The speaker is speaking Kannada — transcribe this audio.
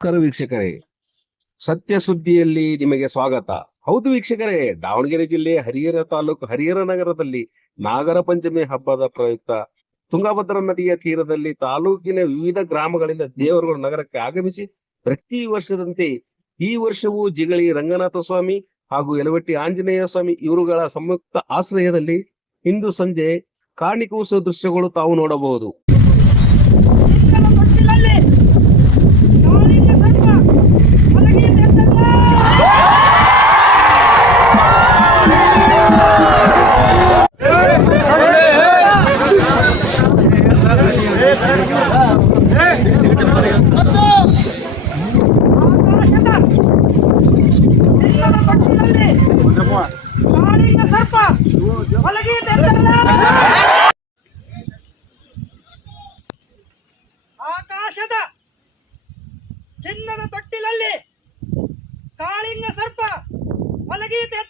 ನಮಸ್ಕಾರ ವೀಕ್ಷಕರೇ, ಸತ್ಯ ಸುದ್ದಿಯಲ್ಲಿ ನಿಮಗೆ ಸ್ವಾಗತ. ಹೌದು ವೀಕ್ಷಕರೇ, ದಾವಣಗೆರೆ ಜಿಲ್ಲೆ ಹರಿಹರ ತಾಲೂಕು ಹರಿಹರ ನಗರದಲ್ಲಿ ನಾಗರ ಪಂಚಮಿ ಹಬ್ಬದ ಪ್ರಯುಕ್ತ ತುಂಗಭದ್ರಾ ನದಿಯ ತೀರದಲ್ಲಿ ತಾಲೂಕಿನ ವಿವಿಧ ಗ್ರಾಮಗಳಿಂದ ದೇವರುಗಳು ನಗರಕ್ಕೆ ಆಗಮಿಸಿ ಪ್ರತಿ ವರ್ಷದಂತೆ ಈ ವರ್ಷವೂ ಜಿಗಳಿ ರಂಗನಾಥ ಸ್ವಾಮಿ ಹಾಗೂ ಯಲವಟ್ಟಿ ಆಂಜನೇಯ ಸ್ವಾಮಿ ಇವರುಗಳ ಸಂಯುಕ್ತ ಆಶ್ರಯದಲ್ಲಿ ಇಂದು ಸಂಜೆ ಕಾಣಿಕೂಸುವ ದೃಶ್ಯಗಳು ತಾವು ನೋಡಬಹುದು. ಆಕಾಶದ ಚಿನ್ನದ ತೊಟ್ಟಿಲಲ್ಲಿ ಕಾಳಿಂಗ ಸರ್ಪ ಮಲಗೀತೆ.